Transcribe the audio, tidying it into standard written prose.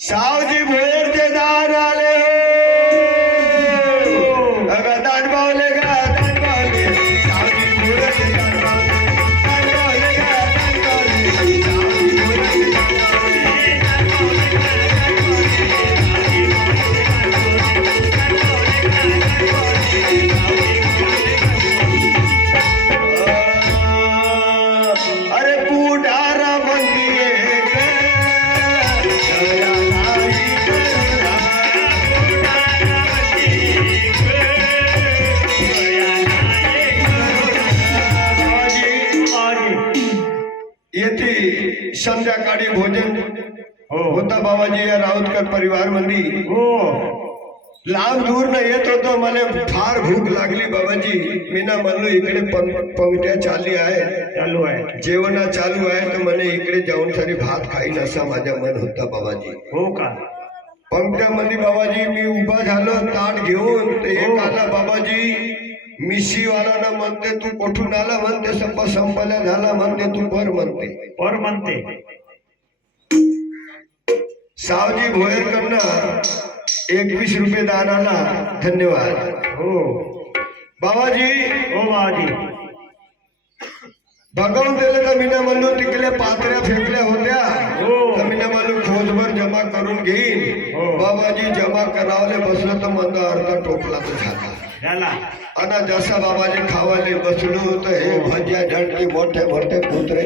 सावजी भोयरचे दान आले हो अगं दान पावले गा दान पावले सावजी भोयरचे दान पावले दान पावले गा दान पावले सावजी भोयरचे दान पावले अरे पुढारा मंदिर येथे संध्याकाळी भोजन होता बाबाजी या राऊतकर परिवार मध्ये लांब दूर न येत होतो मला फार भूक लागली बाबाजी मी ना म्हणलो इकडे पंक्त्या चालू आहे जेवणा चालू आहे तर म्हणे इकडे जाऊन सारी भात खाईन असा माझा मन होता बाबाजी हो का पंक्त्यामध्ये बाबाजी मी उभा झालो ताट घेऊन ते एक आला बाबाजी मिशीवाला म्हणते तू कुठून आला म्हणते संपल्या झाला म्हणते तू पर म्हणते सावजी भोयरकडनं 21 रुपये दान आला धन्यवाद हो बाबाजी हो बाबाजी भगवून दिलं तर मीना म्हणलो तिकडे पात्र्या फेकल्या होत्या तर मीना म्हणलो खोजभर जमा करून घेईन बाबाजी जमा करावले बसलो तर म्हणतो अर्धा टोपला तर झाला आणि जसा बाबाजी खावाले बसलो तर हे भज्या झटके मोठे मोठे कुत्रे